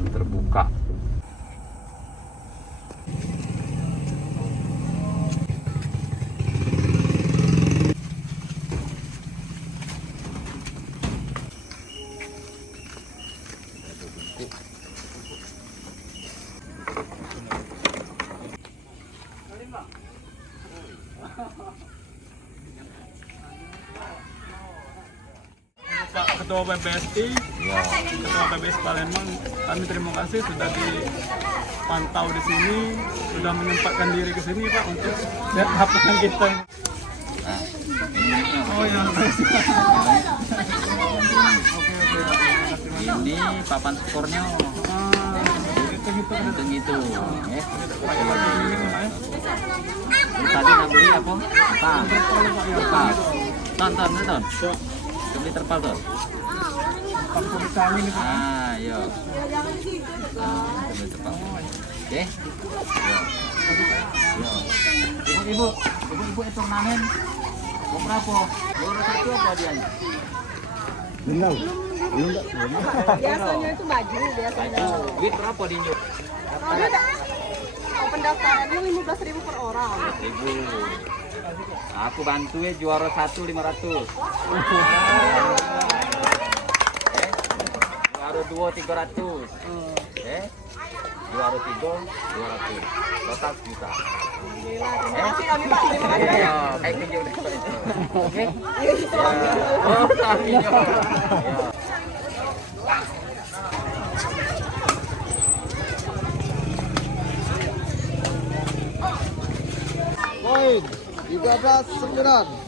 yang terbuka. Pak Ketua PBSI, Ketua PBS Palembang, kami terima kasih sudah dipantau di sini, sudah menyempatkan diri ke sini Pak untuk lihat lapangan kita. Oh ya. Ini papan skornya gitu. Tadi naburi apa? Pak. Tonton. Beli terpal tuh. Ayo. Beli terpal. Oke. Ibu itu turnamen. Mau berapa? Juara satu apa dia? Belum. Biasanya itu maju biasanya. Duit berapa di Indo? Pendaftarannya 15.000 per orang. 1.000. Aku bantu ya juara 1 500. Juara 2 300. Juara 3 200. Total juta. Terima kasih kami Pak. Terima kasih banyak. Kayak pinjau deh. Oke. Oh, Poin 13-9.